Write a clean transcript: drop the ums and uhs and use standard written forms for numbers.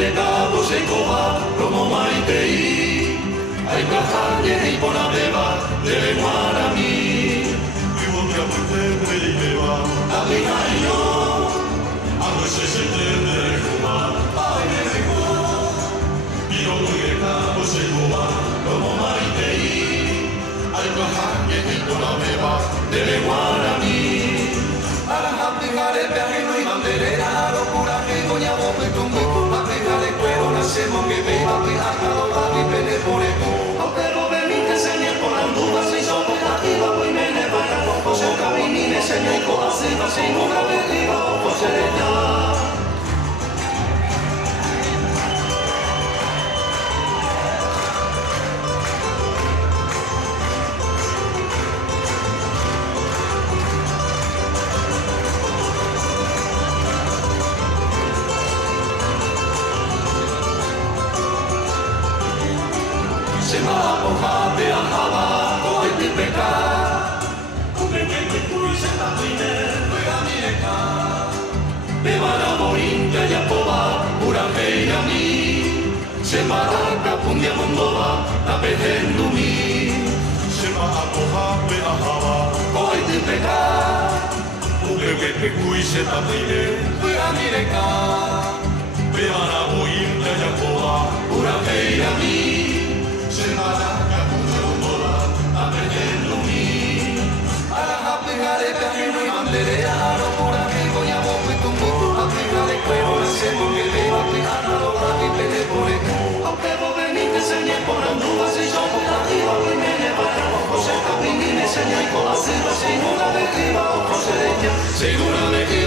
de cabo se coba, como maitei. Hay cajañe y por la beba, de Guarami. Vivo que apetece y me va. A mi año, A veces se tiende de fumar. ay, me dejó. Vivo que cabo se coba. Como maitei. Hay cajañe y por la beba, de Guarami. A la japica de perrino y banderera, locura que coña bomba y tumbo. A pegar de cuero, nacemos que beba, pegar a los labios y pele por el culo. Pero ven y te enseñé por las nubes y son operativas, pues me nevara. José Cabini me enseñó y con así, sin una deriva, José de ya. Se va por hape a hava, coi te peca. Upe que kui se tapine, pega mireka. Bebara borinka ya poba, pura feia mi. Se maraca pundia mondova, tapejendo mi. Se va a cojar a java. Coi te peca, Upe que te cuise tapine. pega mireka. Vean a boir de Jacoba. Pura feia mi. Se maraca pundia mondova, tapejendo mi. A la japiga de perrino y banderera, locura que voy a bomba y tumbo. A pegar de cuero, hacemos que beba, pegar a los labios y pele por el culo. Aunque vos venís, te enseñé por las nubes y son operativas, pues me nevara. José Cabini me enseñó y con la selva, sin una deriva, José de ya, sin una deriva.